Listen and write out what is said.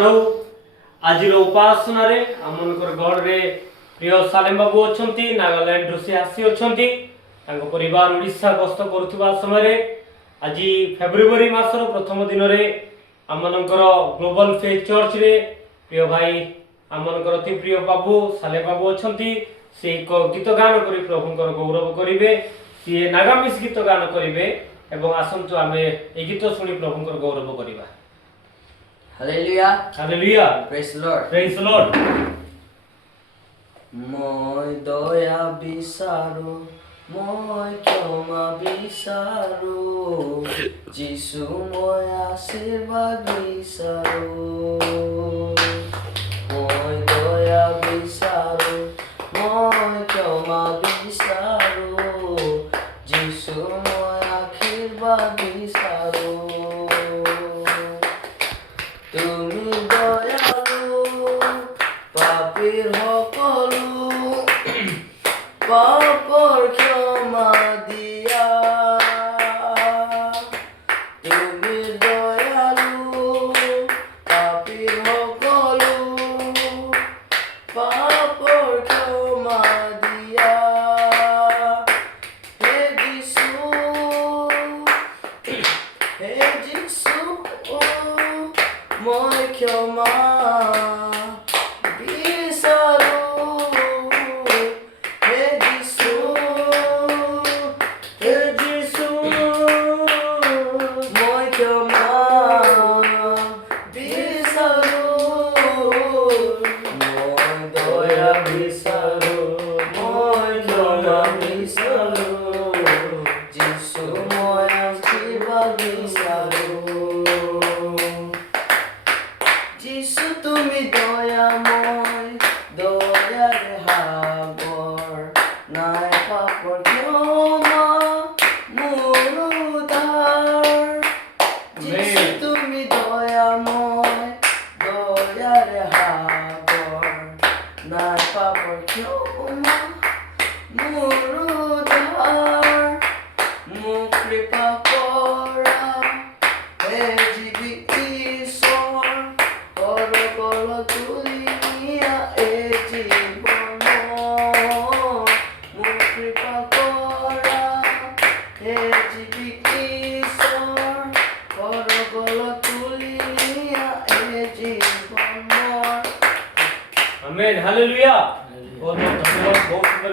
आज उपासना आमनकर गढ़ रे प्रिय सालेम बाबू अच्छा नागालैंड रू से आसी अच्छा परिवार उड़ीसा गस्त करुवा समय आज फेब्रुआरी मासर प्रथम दिन में आमनकर ग्लोबल फेथ चर्च रे प्रिय भाई आमनकर अति प्रिय बाबू सालेम बाबू अच्छा से गीत गान कर प्रभुंकर गौरव करेंगे सी नागामिश गीत गान करेंगे एवं आसतु आम ए गीत शुणी प्रभुंकर गौरव करवा। Hallelujah. Hallelujah. Praise the Lord. Praise the Lord. মই দয়া বিচাৰো মই ক্ষমা বিচাৰো যিশু মই আশীৰ্বাদ বিচাৰো মই দয়া বিচাৰো মই ক্ষমা বিচাৰো যিশু মই আশীৰ্বাদ বিচাৰো তুমি দয়ালু পাপীৰ সকলো পাপৰ ক্ষমা দিয়া তুমি দয়ালু পাপীৰ সকলো পাপৰ ক্ষমা দিয়া হে যিশু মই ক্ষমা বিচাৰো হে যিশু মই ক্ষমা বিচাৰো মই দয়া বিচাৰো মই ক্ষমা বিচাৰো যিশু মই আশীৰ্বাদ বিচাৰো যিশু তুমি দয়াময় দয়াৰ সাগৰ নাই পাপৰ ক্ষমা মোৰ উদ্ধাৰ যিশু তুমি দয়াময় দয়াৰ সাগৰ নাই পাপৰ ক্ষমা মোৰ উদ্ধাৰ মোক কৃপা কৰা হে জীৱী ঈশ্বৰ কৰকল তুলি নিয়া এই জীৱন মোক কৃপা কৰা হে জীৱী ঈশ্বৰ কৰকল তুলি নিয়া এই জীৱন। Amen hallelujah. बहुत बहुत धन्यवाद बहुत सुंदर